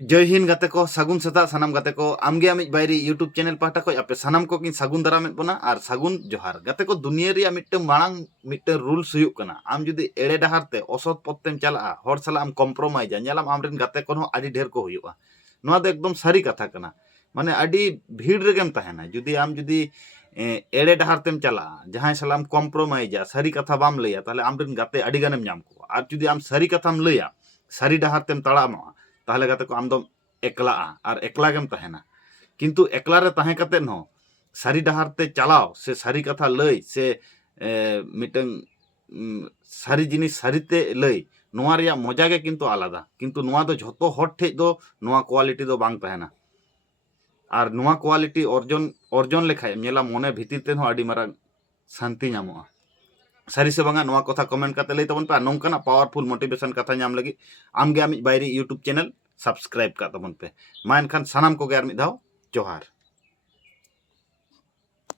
जय हिंद गाते को सागुन सता सानाम गाते को आमगे आमिज बायरी यूट्यूब चैनल पाहटा को आपे सानाम को किन सागुन दारामेद बोना और सागुन जोहार गाते को दुनिया रे मिट्टन मांग मिट्टन रूल्स हुयुक कना आम जुदी एड़े डहार ते असत पत्तेम चला हर साला आम कम्प्रोमाइज नेलाम आमरेन गाते को आडी ढेर को हुयुआ नोआ दो एकदम सारी कथा कना माने आडी भीड़ रेगेम तहना जुदी आम जुदी एड़े डहार तेम चला जहां साला आम कम्प्रोमाइजा सारी कथा बाम लैया ताहले आमरेन गाते आडी गानेम नाम को और जुदी आम सारी कथाम लैया सारी डहार तेम ताड़ामा ताहले गाते को आम दो एकला और एकला गेम तहना किंतु एकला रे तहे कते न सारी डहार ते चलाओ से सारी कथा लई से मिटन सारी जिनिस सारीते लई नोआ रिया मजा गे किंतु आलादा किंतु नोआ दो झोतो हर ठे दो नोआ क्वालिटी दो बांग तहना और नोआ क्वालिटी अर्जन अर्जन लेखाय नेला मने भीतिर ते आडी मारांग शांति नामोआ सारी से बांगा नोआ कथा कमेंट करते लई तबन पे नोंकाना पावरफुल मोटिवेशन कथा नाम लगी आमगे आमिज बायरी यूट्यूब चैनल सब्सक्राइब का तबन पे मा एनखान सानाम को गे आर मिद धाव जोहार।